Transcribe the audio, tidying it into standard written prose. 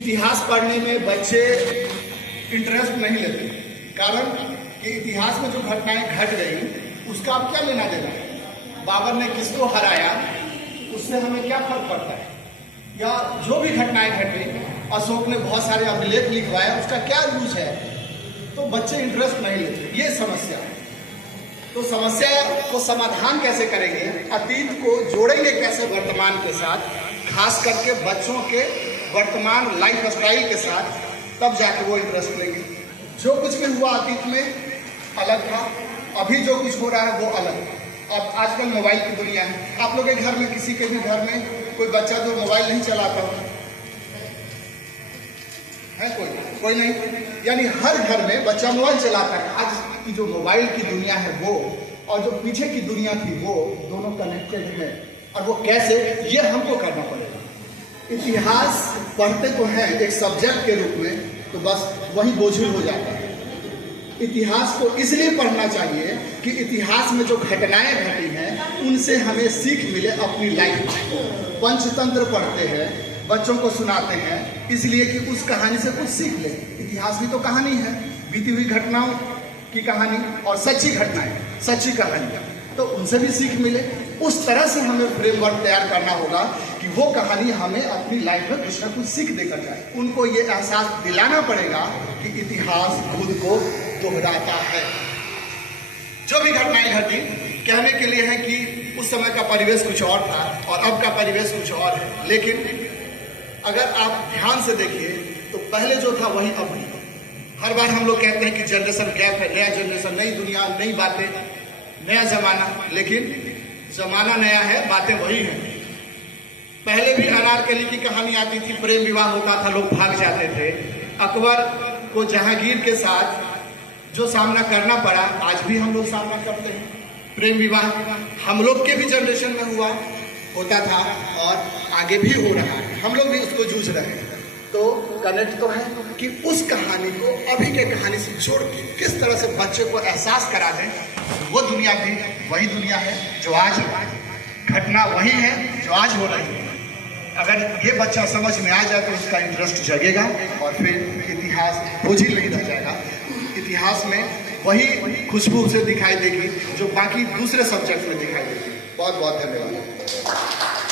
इतिहास पढ़ने में बच्चे इंटरेस्ट नहीं लेते, कारण कि इतिहास में जो घटनाएं घट गई उसका अब क्या लेना देना। बाबर ने किसको हराया उससे हमें क्या फर्क पड़ता है, या जो भी घटनाएं घटी, अशोक ने बहुत सारे अभिलेख लिखवाया, उसका क्या यूज है। तो बच्चे इंटरेस्ट नहीं लेते, ये समस्या है। तो समस्या को समाधान कैसे करेंगे, अतीत को जोड़ेंगे कैसे वर्तमान के साथ, खास करके बच्चों के वर्तमान लाइफ स्टाइल के साथ, तब जाके वो इंटरेस्ट लेंगे। जो कुछ भी हुआ अतीत में अलग था, अभी जो कुछ हो रहा है वो अलग है। अब आजकल मोबाइल की दुनिया है। आप लोग के घर में, किसी के भी घर में कोई बच्चा जो मोबाइल नहीं चलाता हो है? कोई नहीं। यानी हर घर में बच्चा मोबाइल चलाता है। आज की जो मोबाइल की दुनिया है वो, और जो पीछे की दुनिया थी वो, दोनों कनेक्टेड है। और वो कैसे, ये हमको करना पड़ेगा। इतिहास पढ़ते तो हैं एक सब्जेक्ट के रूप में, तो बस वही बोझिल हो जाता है। इतिहास को इसलिए पढ़ना चाहिए कि इतिहास में जो घटनाएं घटी हैं उनसे हमें सीख मिले अपनी लाइफ में। पंचतंत्र पढ़ते हैं, बच्चों को सुनाते हैं, इसलिए कि उस कहानी से कुछ सीख ले। इतिहास भी तो कहानी है, बीती हुई घटनाओं की कहानी और सच्ची घटनाएं, सच्ची कहानी, तो उनसे भी सीख मिले। उस तरह से हमें फ्रेमवर्क तैयार करना होगा कि वो कहानी हमें अपनी लाइफ में कुछ ना कुछ सीख देकर जाए। उनको ये एहसास दिलाना पड़ेगा कि इतिहास खुद को दोहराता है। जो भी घटनाएं घटी, कहने के लिए है कि उस समय का परिवेश कुछ और था और अब का परिवेश कुछ और है। लेकिन अगर आप ध्यान से देखिए तो पहले जो था वही अब नहीं। हर बार हम लोग कहते हैं कि जनरेशन गैप है, नया जनरेशन, नई दुनिया, नई बातें, नया जमाना। लेकिन जमाना नया है, बातें वही हैं। पहले भी अनारकली की कहानी आती थी, प्रेम विवाह होता था, लोग भाग जाते थे। अकबर को जहांगीर के साथ जो सामना करना पड़ा, आज भी हम लोग सामना करते हैं। प्रेम विवाह हम लोग के भी जनरेशन में होता था और आगे भी हो रहा है, हम लोग भी उसको जूझ रहे हैं। तो कनेक्ट तो है कि उस कहानी को अभी के कहानी से जोड़ के किस तरह से बच्चे को एहसास करा दें वो दुनिया भी वही दुनिया है जो आज, घटना वही है जो आज हो रही है। अगर ये बच्चा समझ में आ जाए तो उसका इंटरेस्ट जगेगा और फिर इतिहास बोझिल नहीं रह जाएगा। इतिहास में वही खुशबू उसे दिखाई देगी जो बाकी दूसरे सब्जेक्ट में दिखाई देगी। बहुत बहुत धन्यवाद।